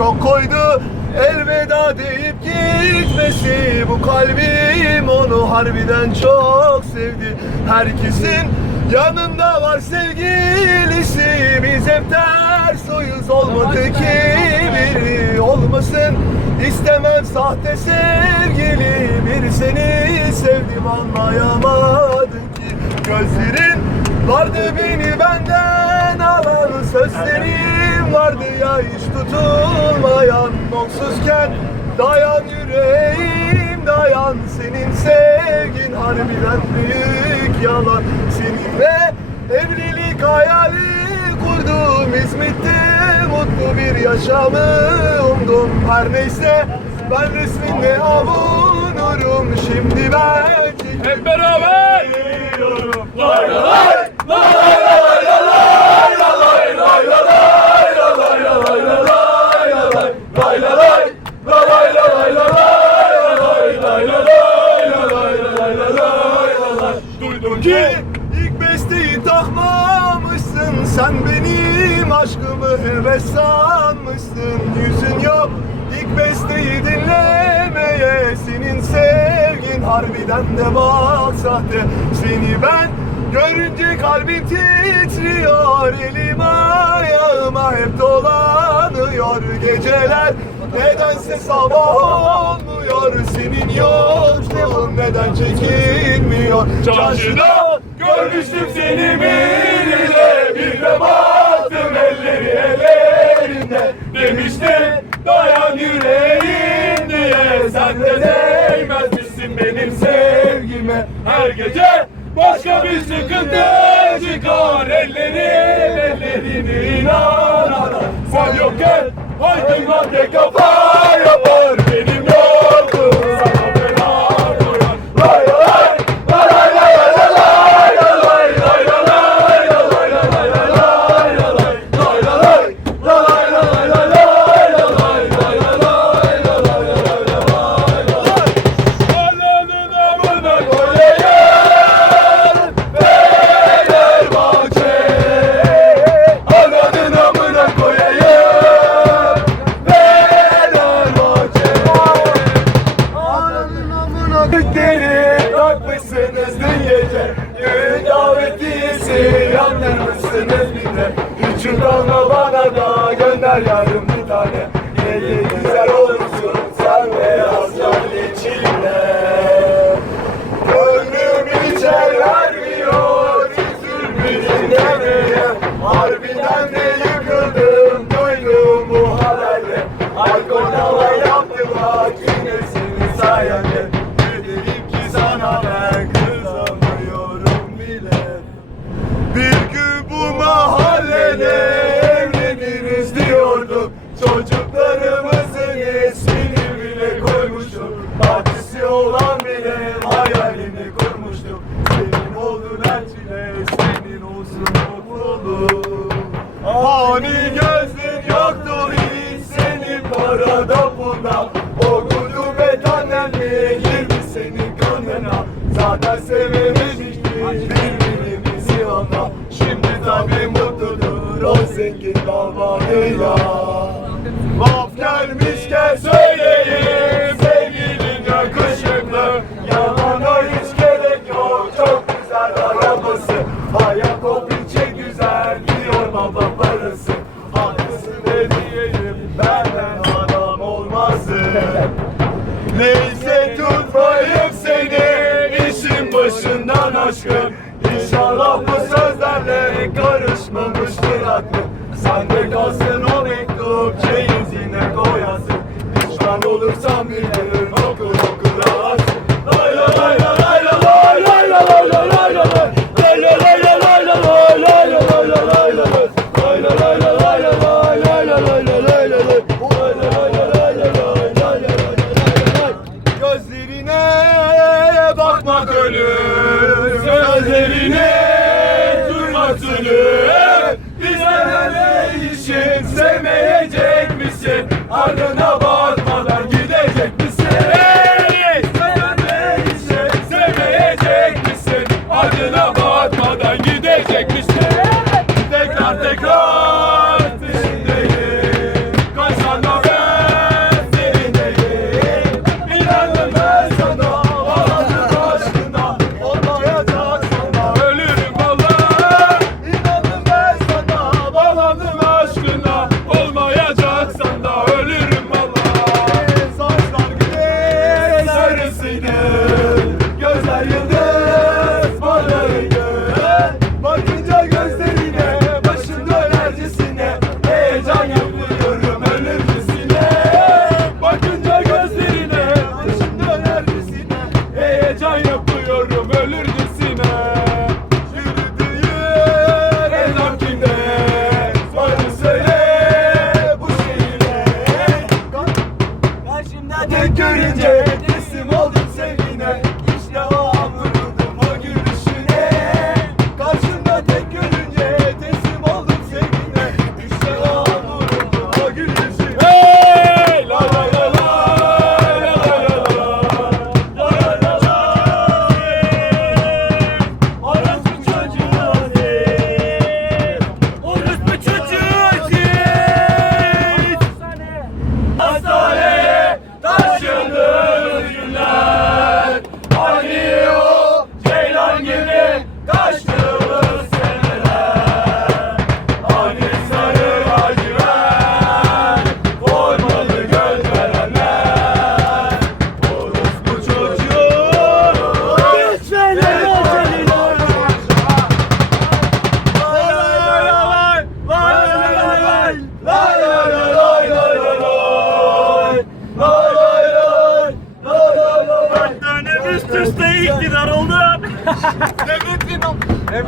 çok koydu. Elveda deyip gitmesi Bu kalbim. Onu harbiden çok sevdi. Herkesin yanında var sevgilisi. Biz hep ters oyuz olmadı ki biri olmasın. İstemem sahte sevgili. Bir seni sevdim anlayamadın ki. Gözlerin vardı beni benden alan Sözlerim vardı ya hiç tutulmayan Onsuzken dayan yüreğim dayan Senin sevgin. Harbiden büyük yalan. Seninle evlilik hayali kurdum İzmit'te mutlu bir yaşamı umdum. Her neyse ben resminle avunurum aşkımı heves sanmışsın Yüzün yok. İlk besteyi dinlemeye Senin sevgin. Harbiden de bak sahte. Seni ben görünce kalbim titriyor Elim ayağıma hep dolanıyor. Geceler nedense sabah olmuyor. Senin yokluğun neden çekilmiyor Çarşıda görmüştüm seni birinde Bir de baktım yüreğim diye Sen de değmezmişsin benim sevgime? Her gece başka bir sıkıntı çıkar Ellerin ellerini inan Sen yokken aydınlat kafa Şu dağına bana da gönder yarım mahallede evleniriz diyorduk. Çocuklarımızın ismini bile koymuştum Bahçesi olan bile hayalini kurmuştum Senin oldun her çile senin olsun mutluluğum mutludur o zengin damadıyla Laf gelmişken söyleyeyim. Sevgilin yakışıklı Yalana hiç gerek yok. Çok güzel arabası. Hayat oldukça güzel diyor baba parası. Haklısın ne diyeyim? Benden adam olmazdı Neyse tutmayayım seni. İşin başından aşkım Gözlerine bakmak ölüm, gözlerine durmak ölüm. Bizlerle işin sevmeyecek misin? Ardına bak.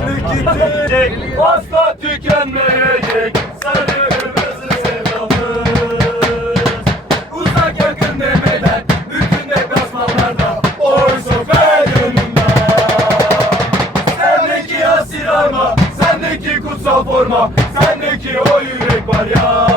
Memleketin Asla tükenmeyecek. Sarı kırmızı sevdamız Uzak yakın demeden Bütün deplasmanlarda Oysa fel yanında Sendeki asil arma Sendeki kutsal forma Sendeki o yürek var ya